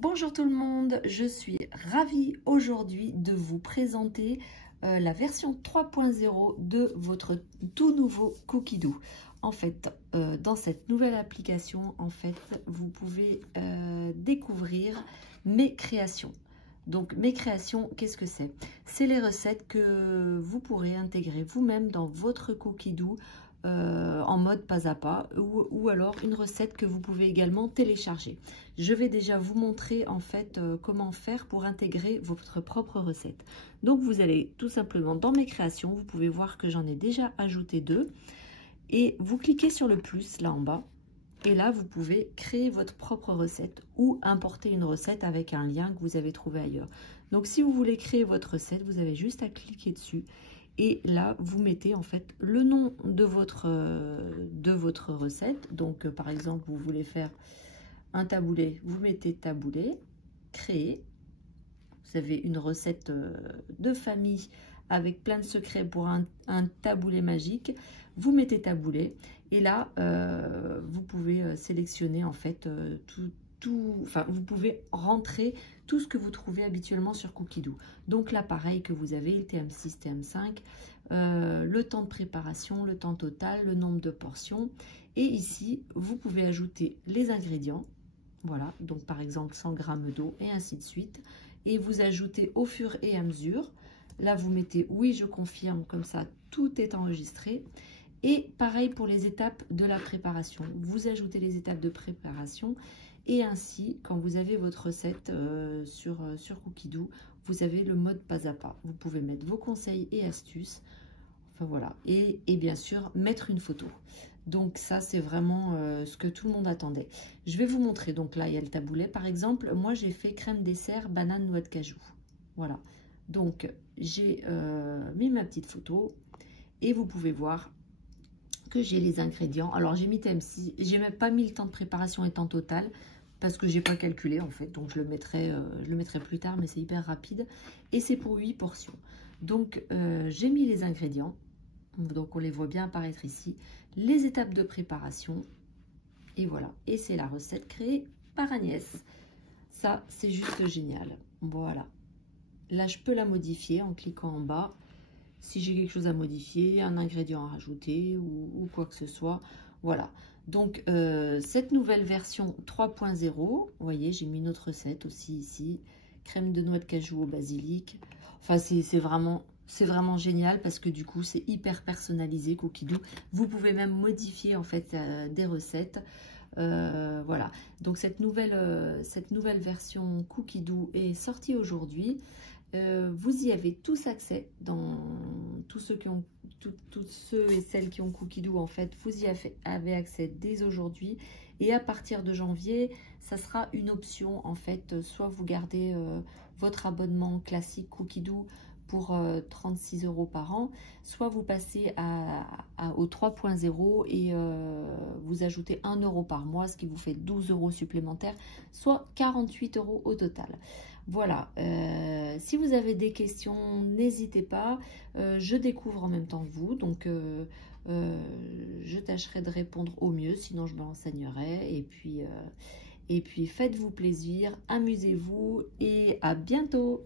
Bonjour tout le monde, je suis ravie aujourd'hui de vous présenter la version 3.0 de votre tout nouveau Cookidoo. En fait, dans cette nouvelle application, vous pouvez découvrir mes créations. Donc mes créations, qu'est-ce que c'est? C'est les recettes que vous pourrez intégrer vous-même dans votre Cookidoo en mode pas à pas ou alors une recette que vous pouvez également télécharger. Je vais déjà vous montrer comment faire pour intégrer votre propre recette. Donc vous allez tout simplement dans mes créations, vous pouvez voir que j'en ai déjà ajouté 2 et vous cliquez sur le plus là en bas. Et là, vous pouvez créer votre propre recette ou importer une recette avec un lien que vous avez trouvé ailleurs. Donc, si vous voulez créer votre recette, vous avez juste à cliquer dessus. Et là, vous mettez en fait le nom de votre recette. Donc, par exemple, vous voulez faire un taboulé, vous mettez taboulé, créer. Vous avez une recette de famille avec plein de secrets pour un taboulé magique. Vous mettez taboulé et là, vous pouvez sélectionner en fait vous pouvez rentrer tout ce que vous trouvez habituellement sur Cookidoo. Donc là, pareil que vous avez le TM6, TM5, le temps de préparation, le temps total, le nombre de portions. Et ici, vous pouvez ajouter les ingrédients. Voilà, donc par exemple 100 g d'eau et ainsi de suite. Et vous ajoutez au fur et à mesure. Là, vous mettez oui, je confirme, comme ça, tout est enregistré. Et pareil pour les étapes de la préparation. Vous ajoutez les étapes de préparation et ainsi, quand vous avez votre recette sur Cookidoo, vous avez le mode pas à pas. Vous pouvez mettre vos conseils et astuces. Enfin voilà. Et bien sûr, mettre une photo. Donc ça, c'est vraiment ce que tout le monde attendait. Je vais vous montrer. Donc là, il y a le taboulet. Par exemple, moi, j'ai fait crème dessert, banane, noix de cajou. Voilà. Donc, j'ai mis ma petite photo et vous pouvez voir que j'ai les ingrédients. Alors, j'ai mis TM6. J'ai même pas mis le temps de préparation et temps total parce que j'ai pas calculé en fait. Donc, je le mettrai plus tard, mais c'est hyper rapide. Et c'est pour 8 portions. Donc, j'ai mis les ingrédients. Donc, on les voit bien apparaître ici. Les étapes de préparation. Et voilà. Et c'est la recette créée par Agnès. Ça, c'est juste génial. Voilà. Là, je peux la modifier en cliquant en bas. Si j'ai quelque chose à modifier, un ingrédient à rajouter ou quoi que ce soit. Voilà. Donc, cette nouvelle version 3.0, vous voyez, j'ai mis une autre recette aussi ici. Crème de noix de cajou au basilic. Enfin, c'est vraiment génial parce que du coup, c'est hyper personnalisé, Cookidoo. Vous pouvez même modifier en fait des recettes. Voilà. Donc, cette nouvelle version Cookidoo est sortie aujourd'hui. Vous y avez tous accès, dans tous ceux et celles qui ont Cookidoo en fait, vous y avez accès dès aujourd'hui et à partir de janvier, ça sera une option en fait, soit vous gardez votre abonnement classique Cookidoo pour 36 € par an, soit vous passez au 3.0 et vous ajoutez 1 € par mois, ce qui vous fait 12 € supplémentaires, soit 48 € au total. Voilà, si vous avez des questions, n'hésitez pas, je découvre en même temps que vous, donc je tâcherai de répondre au mieux, sinon je me renseignerai, et puis faites-vous plaisir, amusez-vous et à bientôt!